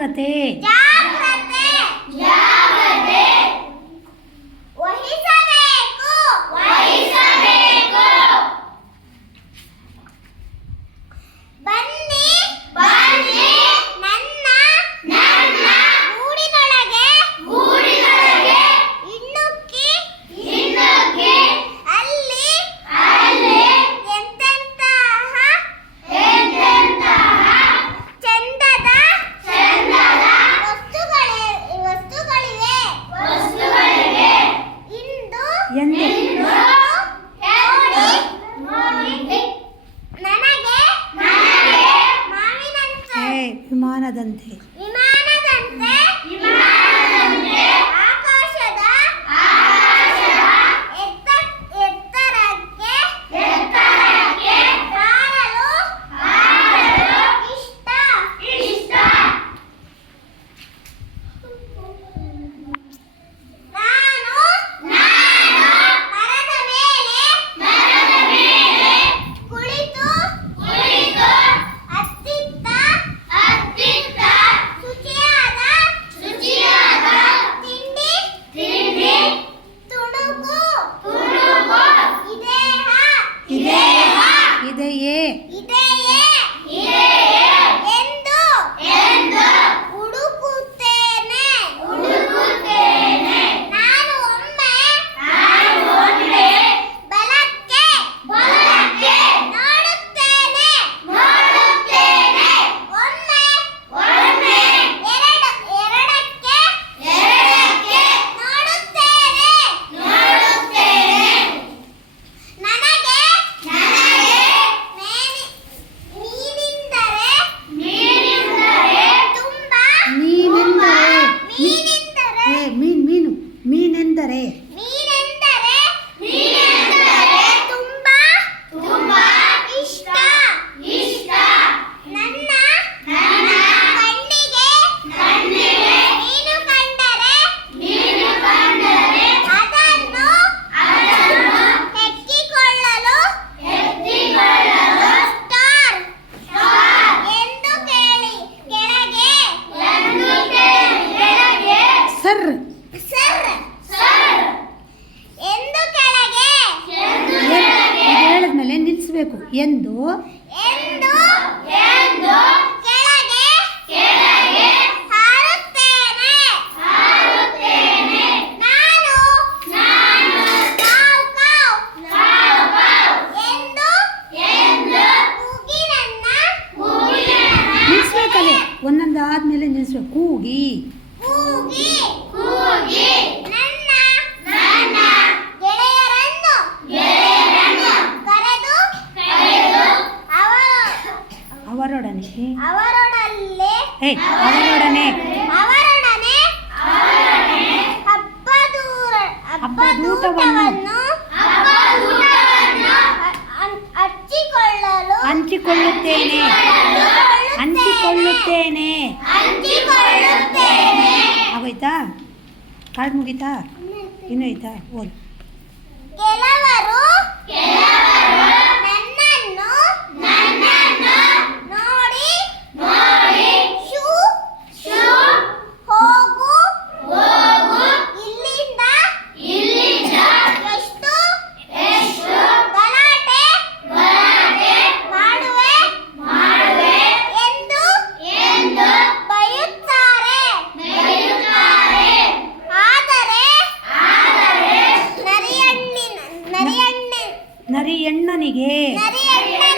ಜಾಗ್ರತೆ ಜಾಗ್ರತೆ ಜಾಗ್ರತೆ ವಹಿಸಬೇಕು ವಹಿಸಬೇಕು ಬನ್ನಿ ಬನ್ನಿ ನನ್ನ ನನ್ನ ಗೂಡಿನೊಳಗೆ ಗೂಡಿನೊಳಗೆ ಇಣ್ಣುಕ್ಕಿ ಇಣ್ಣುಕ್ಕಿ ಅಲ್ಲಿ ಅಲ್ಲಿ ಎಂತೆಂತಹ ಎಂತೆಂತಹ ಚಂದದ ಚಂದದ ವಸ್ತುಗಳಿವೆ ವಸ್ತುಗಳಿವೆ ಇಂದು ಎಂದು ನನಗೆ ನನಗೆ ಮಾವಿನಂತೆ ವಿಮಾನದಂತೆ ವಿಮಾನದಂತೆ ವಿಮಾನದಂತೆ ಆಕಾಶದ ಆಕಾಶದ ಎತ್ತರಕ್ಕೆ ಎತ್ತರಕ್ಕೆ ಹಾರಲು ಹಾರಲು ಇಷ್ಟ ಇಷ್ಟ ನಾನು ನಾನು ಮರದ ಮೇಲೆ ಕುಳಿತು ಕುಳಿತು ಅತ್ತಿತ್ತ ಅತ್ತಿತ್ತ ಶುಚಿಯಾದ ಶುಚಿಯಾದ ತಿಂಡಿ ತಿಂಡಿ ತುಣುಕು ತುಣುಕು ಇದೇಹ ಇದೇಹ ಇದೆಯೇ ಇದೆಯೇ ಇದೆಯೇ ಎಂದು ಎಂದು ಹುಡುಕುತ್ತೇನೆ ಹುಡುಕುತ್ತೇನೆ ನಾನು ಒಮ್ಮೆ ಬಲಕ್ಕೆ ಬಲಕ್ಕೆ ನೋಡುತ್ತೇನೆ ನೋಡುತ್ತೇನೆ ಒಮ್ಮೆ ಒಮ್ಮೆ ಎರಡಕ್ಕೆ ಎರಡಕ್ಕೆ ನೋಡುತ್ತೇನೆ ನೋಡುತ್ತೇನೆ ನನಗೆ ನನಗೆ ಮೀನಿಂದರೆ ಮೀನಿಂದರೆ ತುಂಬಾ ಮೀನೆಂದರೆ ಮೀನಿಂದರೆ ಮೀನು ಮೀನೆಂದರೆ ಮೀನೆಂದರೆ ಮೀನೆಂದರೆ ತುಂಬಾ ತುಂಬಾ ಇಷ್ಟ ಇಷ್ಟ ನನ್ನ ನನ್ನ ಕಣ್ಣಿಗೆ ಕಣ್ಣಿಗೆ ಮೀನು ಕಂಡರೆ ಅದನ್ನು ಅದನ್ನು ಹೆಕ್ಕಿಕೊಳ್ಳಲು ಸ್ಟಾರ್ ಎಂದು ಕೇಳಿ ಕೆಳಗೆ ಎಂದು ಕೆಳಗೆ ಸರ್ ಸರ್ ಸರ್ ಎಂದು ಕೆಳಗೆ ಎಂದು ಹೇಳಿದ್ಮೇಲೆ ನಿಲ್ಲಿಸ್ಬೇಕು ಎಂದು ಎಂದು ಎಂದು ಕೆಳಗೆ ಕೆಳಗೆ ಹಾರುತ್ತೇನೆ ಹಾರುತ್ತೇನೆ ನಾನು ನಾನು ಕಾವ್ ಕಾವ್ ಕಾವ್ ಕಾವ್ ಎಂದು ಎಂದು ನಿಲ್ಲಿಸ್ಬೇಕಲ್ಲೇ ಒಂದೊಂದಾದ್ಮೇಲೆ ನಿಲ್ಲಿಸ್ಬೇಕು ಕೂಗಿ ಕೂಗಿ ಕೂಗಿ ನನ್ನ ನನ್ನ ಗೆಳೆಯರನ್ನು ಗೆಳೆಯರನ್ನು ಕರೆದು ಕರೆದು ಅವರೊಡನೆ ಅವರೊಡನೆ ಅವರೊಡನೆ ಅವರೊಡನೆ ಹಬ್ಬದೂಟವನ್ನು ಹಂಚಿಕೊಳ್ಳುತ್ತೇನೆ ಹಂಚಿಕೊಳ್ಳುತ್ತೇನೆ ಹಂಚಿಕೊಳ್ಳುತ್ತೇನೆ ಆಗೋಯ್ತಾ ಕಾರ್ಡ್ ಮುಗೀತಾ ಇನ್ನೂ ಐತಾ ಓದು ಕೆಲವರು ನನ್ನನ್ನು ನೋಡಿ ನೋಡಿ ಶೂ ಶೂ ಹೋಗು ಹೋಗು ಇಲ್ಲಿಂದ ಎಷ್ಟು ಎಷ್ಟು ಗಲಾಟೆ ಮಾಡುವೆ ಎಂದು ಬೈಯುತ್ತಾರೆ ಆದರೆ ನರಿಯಣ್ಣನಿಗೆ ನರಿಯಣ್ಣನಿಗೆ